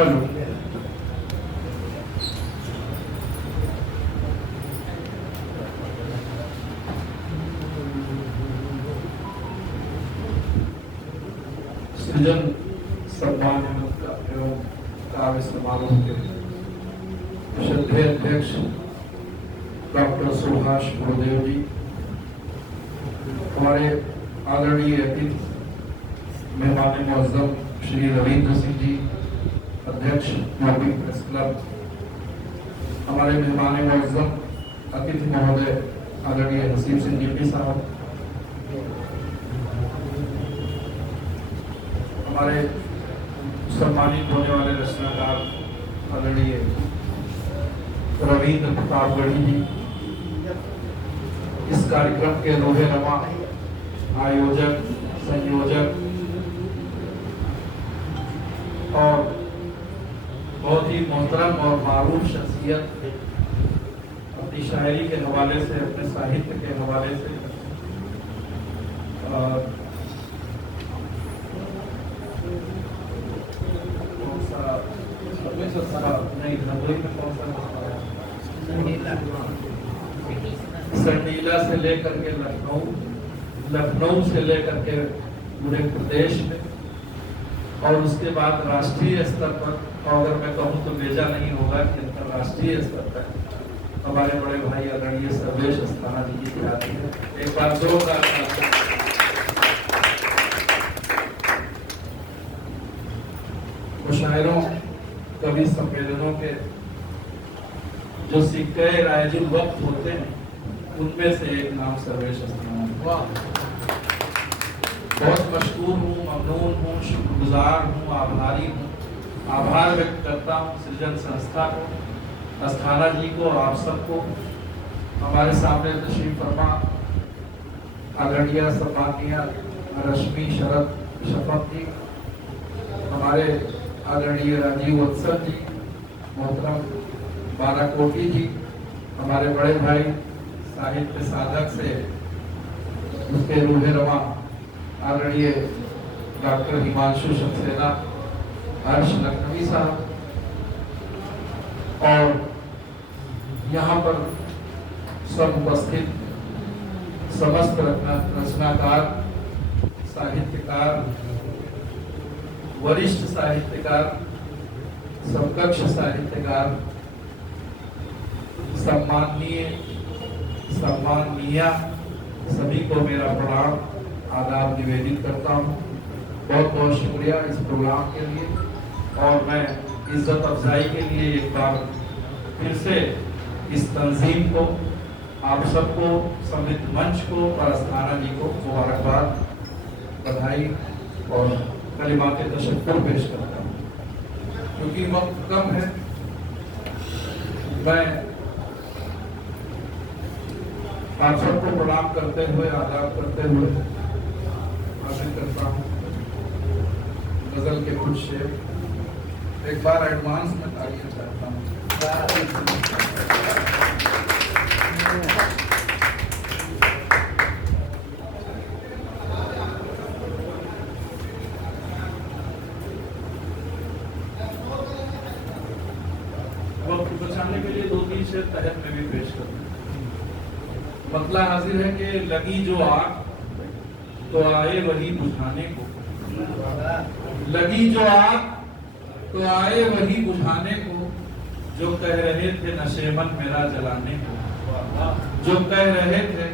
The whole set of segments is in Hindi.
हेलो सृजन सम्मान एवं काव्य समारोह के श्रद्धेय अध्यक्ष डॉक्टर सुभाष गुरुदेव जी, हमारे आदरणीय अतिथि मेहमान मुअज्जम श्री रविंद्र सिंह जी, अध्यक्ष यूपी प्रेस क्लब, हमारे मेहमान मुअज्जम अतिथि महोदय आदरणीय हसीब सिंह जी साहब, हमारे सम्मानित होने वाले रचनाकार आदरणीय रविंद्र प्रतापगढ़ी जी, इस कार्यक्रम के रोहे रवा आयोजक, संयोजक और बहुत ही मोहतरम और मारूफ शख्सियत, अपनी शायरी के हवाले से, अपने साहित्य के हवाले से सरनीला से लेकर के लखनऊ, लखनऊ से लेकर के पूरे प्रदेश में और उसके बाद राष्ट्रीय स्तर पर, और अगर मैं कहूँ तो बेजा नहीं होगा कि अंतर्राष्ट्रीय स्तर पर हमारे बड़े भाई आदरणीय सर्वेश अस्थाना जी की आती है। एक बार जोरदार मुशायरों, कवि सम्मेलनों के जो सिक्के रायजुल वक्त होते हैं उनमें से एक नाम सर्वेश अस्थाना। बहुत मशहूर हूँ, ममनून हूँ, शुक्रगुजार हूँ, आभारी हूँ, आभार व्यक्त करता हूँ सृजन संस्था को, अस्थाना जी को और आप सबको। हमारे सामने तशरीफ फरमा आदरणीय सम्माननीय रश्मि शरद शफक जी, हमारे आदरणीय राजीव वत्सल जी, मोहतरम बाराकोटी जी, हमारे बड़े भाई साहित्य साधक से उसके रूहे रवा आदरणीय डॉक्टर हिमांशु सक्सेना, हर्ष लखनवी साहब, और यहाँ पर सब उपस्थित समस्त रचनाकार, साहित्यकार, वरिष्ठ साहित्यकार, समकक्ष साहित्यकार, सम्माननीय सभी को मेरा प्रणाम आदाब निवेदित करता हूँ। बहुत बहुत शुक्रिया इस प्रोग्राम के लिए, और मैं इज्जत अफजाई के लिए एक बार फिर से इस तंजीम को, आप सबको, समृद्ध मंच को और अस्थाना जी को मुबारकबाद, बधाई और कलिमात तशक्कुर पेश करता हूँ। क्योंकि वक्त कम है, मैं आप सबको प्रणाम करते हुए, आदाब करते हुए हासिल करता हूँ गजल के कुछ शेर। एक बार एडवांस में तालियां चाहता हूँ। वक्त बचाने के लिए 2-3 शेर तहत में भी पेश करूँ। मतला हाजिर है कि लगी जो आग तो आए वही बुझाने को, लगी जो आग तो आए वही बुझाने को, जो कह रहे थे नशेमन मेरा जलाने को, जो कह रहे थे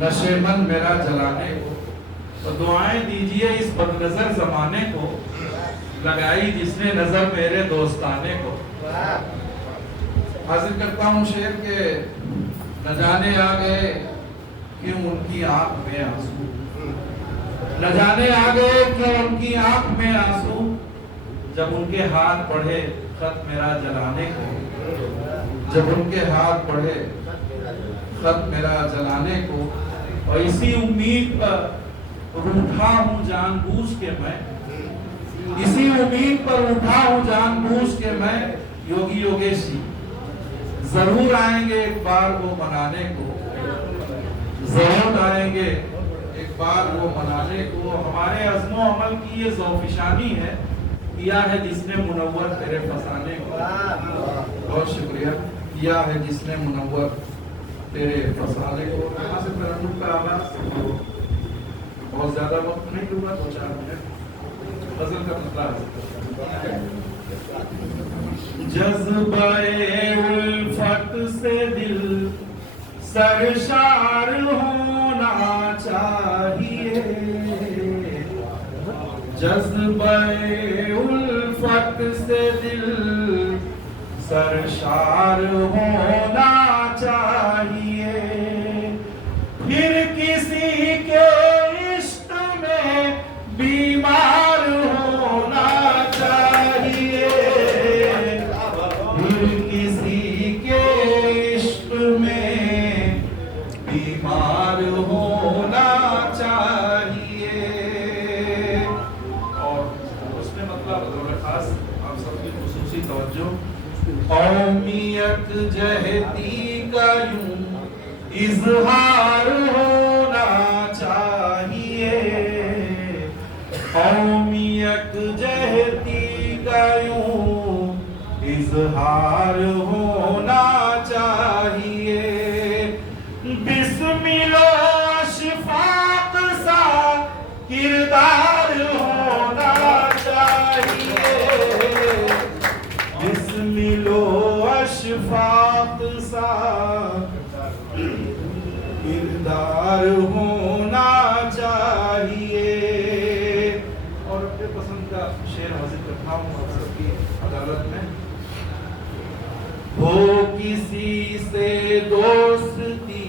नशेमन मेरा जलाने को, तो दुआएं दीजिए इस बदनजर जमाने को, लगाई जिसने नजर मेरे दोस्ताने को। हाजिर करता हूँ शेर के न जाने आ गए क्यों उनकी आंख में आंसू, न जाने आ गए क्यों उनकी आंख में आंसू, जब उनके हाथ बढ़े खत मेरा जलाने को, जब उनके हाथ बढ़े खत मेरा जलाने को, और इसी उम्मीद पर उठा हूँ जानबूझ के मैं, इसी उम्मीद पर उठा हूँ जानबूझ के मैं, योगी योगेशी जरूर आएंगे एक बार वो मनाने को, जरूर आएंगे एक बार वो मनाने को। हमारे अज़्मो अमल की ये ज़ौफ़िशानी है किया है जिसने मुनव्वर तेरे फसाने को। बहुत शुक्रिया। किया है जिसने मुनव्वर तेरे फसाने को। यहाँ से तरन्नुम का आवाज बहुत ज्यादा वक्त नहीं लूंगा, 2-4 मिनट। गजल का मतलब है जज्बाए उल्फत से दिल सरशार होना चाहिए, जज्बाए उल्फत से दिल सरशार होना चाहिए, फिर किसी के इश्क में बीमार होना चाहिए, फिर किसी के इश्क में बीमार होना चाहिए। और उसमें मतलब खास आप सबकी खुसूसी तवज्जो, कौमियत जहती का यूं इजहार होना चाहिए, कौमियत जहती का यूं इजहार होना चाहिए, बिस्मिल्लो अशफाक सा किरदार होना चाहिए, बिस्मिल्लो अशफाक सा किरदार होना चाहिए। और अपने पसंद का शेर हाजिर करता हूँ आप सबकी अदालत में। हो किसी से दोस्ती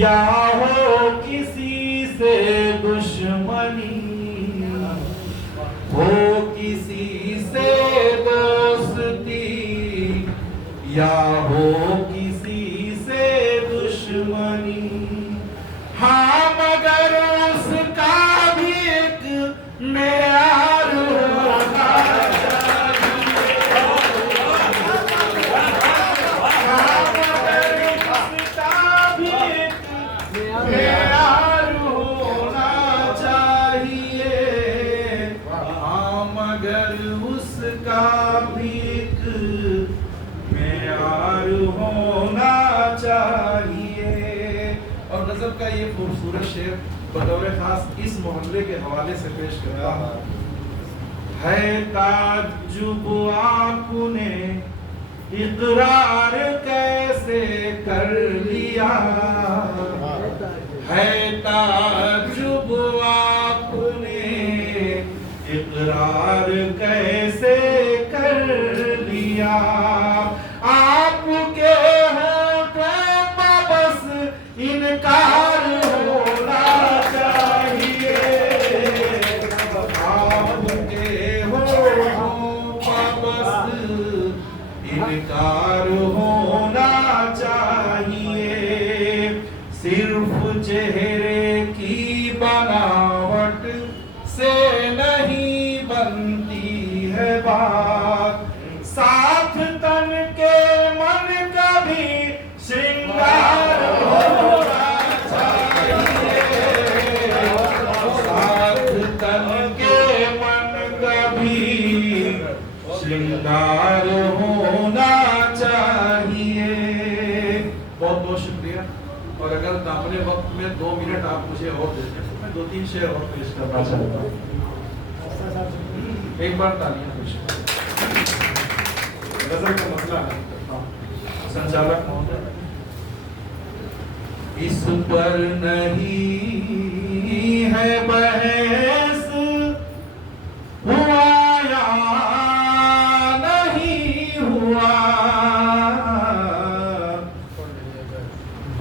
या हो किसी से दुश्मनी, हो किसी से दोस्ती या हो किसी से दुश्मनी, हाँ मगर उसका भी एक मेयार होना चाहिए, हाँ मगर उसका भी एक मेयार होना चाहिए, हाँ मगर उसका भी एक मेयार होना चाहिए। और गजल का ये खूबसूरत शेर बतौर खास इस मोहल्ले के हवाले से पेश करता हूँ। है ताज्जुब आपने इकरार कैसे कर लिया, है ताज्जुब आपने इकरार कैसे कर लिया, आपके होठों पर बस इनकार होना चाहिए, आपके होठों पर बस इनकार होना चाहिए, सिर्फ चेहरे की बनावट से नहीं बनती है बात, साथ तन के मन का भी श्रृंगार होना चाहिए, साथ तन के मन का भी श्रृंगार होना चाहिए। बहुत बहुत शुक्रिया। और अगर अपने वक्त में 2 मिनट आप मुझे और देते तो मैं 2-3 शेर और पेश करना चाहता हूँ। एक बार तालियां पेश करें। गजल का मसला है संचालक महोदय, इस पर नहीं है बहस, हुआ या नहीं हुआ,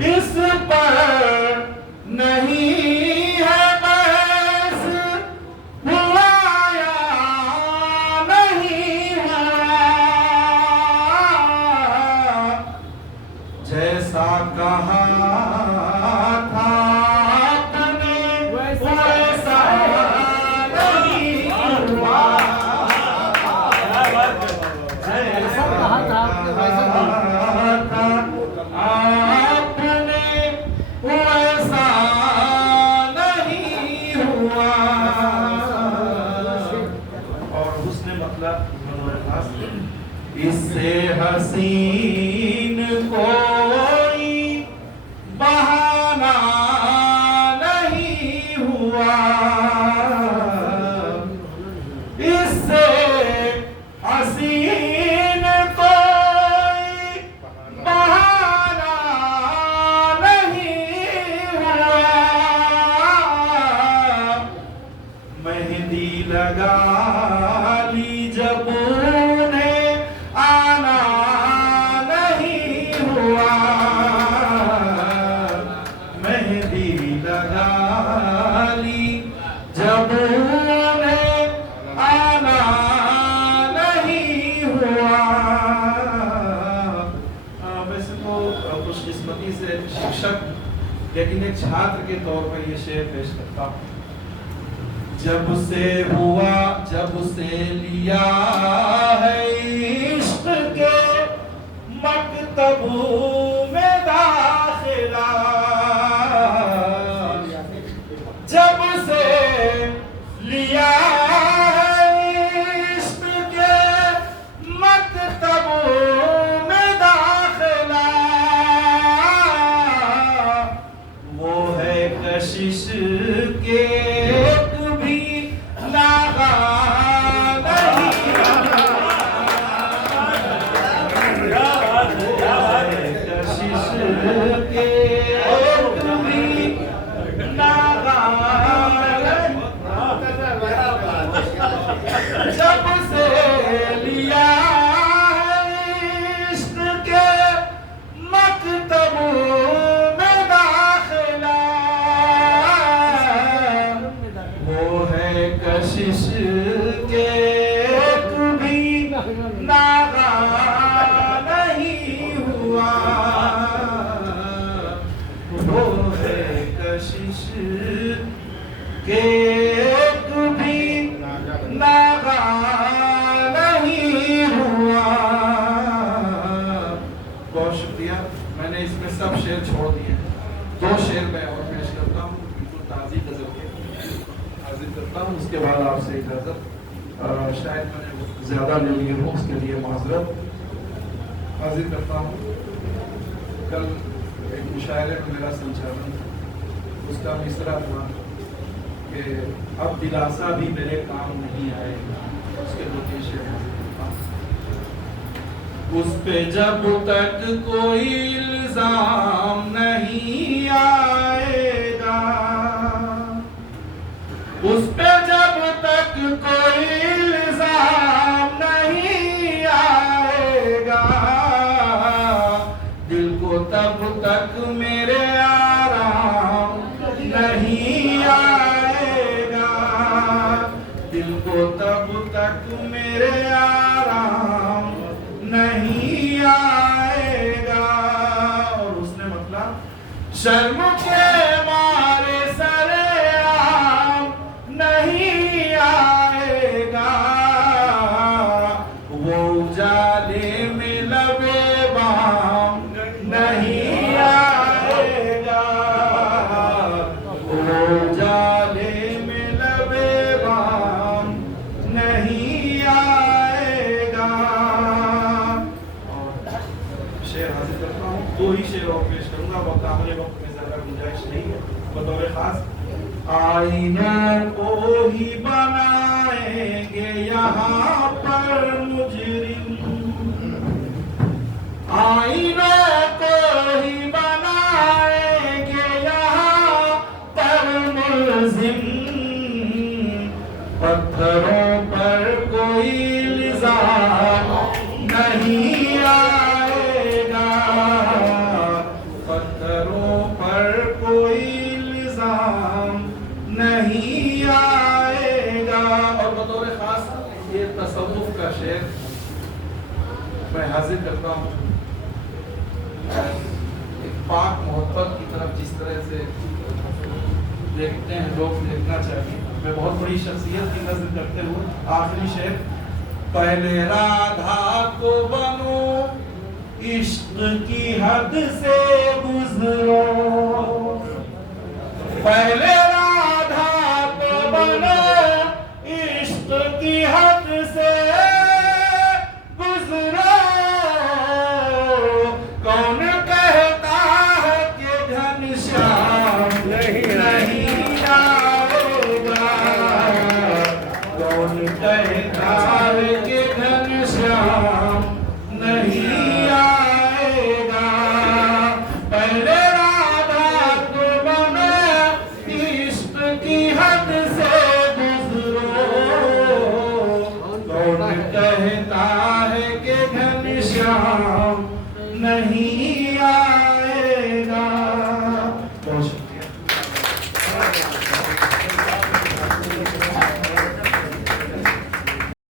इस पर नहीं है बहस, हुआ या नहीं हुआ, जैसा कहा था आपने वैसा मतलब इससे हसीन कोई बहाना नहीं हुआ, इससे हसीन कोई बहाना नहीं हुआ, मेहंदी लगा ली जब उन्हें आना नहीं हुआ, मेहंदी लगा ली जब उन्हें आना नहीं हुआ। वैसे तो खुशकिस्मती से शिक्षक, लेकिन एक छात्र के तौर पर ये शेर पेश करता हूँ। जब से हुआ, जब से लिया है इश्क के मकतबों में दाखिला, जब से लिया है इश्क के मकतबों में दाखिला, वो है कशिश के जब से लिया इश्क के मकतबों में दाखिला, वो है कशिश के कभी नागा नहीं हुआ, वो है कशिश के नागा नहीं हुआ। बहुत शुक्रिया। मैंने इसमें सब शेर छोड़ दिए, 2 शेर मैं और पेश करता हूँ, बिल्कुल ताज़ी गज़ल के हाजिर करता हूँ, उसके बाद आपसे इजाज़त। शायद मैंने ज़्यादा ले ली हूँ, उसके लिए माज़रत हाजिर करता हूँ। कल एक मुशायरे में मेरा संचालन, उसका मिसरा था कि अब दिलासा भी मेरे काम नहीं आएगा, उसके 2 शेर उस पे जब तक कोई इल्जाम नहीं आएगा, उस पे जब तक कोई इल्जाम नहीं आएगा, दिल को तब तक मेरे आराम नहीं आएगा, दिल को तब तक मेरे आराम नहीं आएगा। और उसने मतलब शर्म के मारे सरेआम नहीं आएगा, वो उजाले में लबे बाम नहीं आएगा, वो उजाले में लबे बाम नहीं आएगा। शेर हाजिर करता हूँ, 2 ही शेर और पेश करूंगा, वक्त आखिरी वक्त में ज़्यादा गुंजाइश नहीं है। बतौर खास आईने को ही बनाएंगे यहाँ पर मुजरिम, आईने को ही बनाएंगे यहाँ पर मुलजिम, पत्थरों पर कोई इल्जाम नहीं आएगा, पत्थरों पर कोई इल्जाम नहीं आएगा। और बतौर खास ये तसव्वुफ का शेर मैं हाजिर करता हूँ। एक पाक मोहब्बत की तरफ जिस तरह से देखते हैं लोग, देखना चाहिए। मैं बहुत बड़ी शख्सियत की नज़र करते हुए आखिरी शेर, पहले राधा को बनो इश्क की हद से गुजरो, पहले राधा को बनो इश्क की हद से नहीं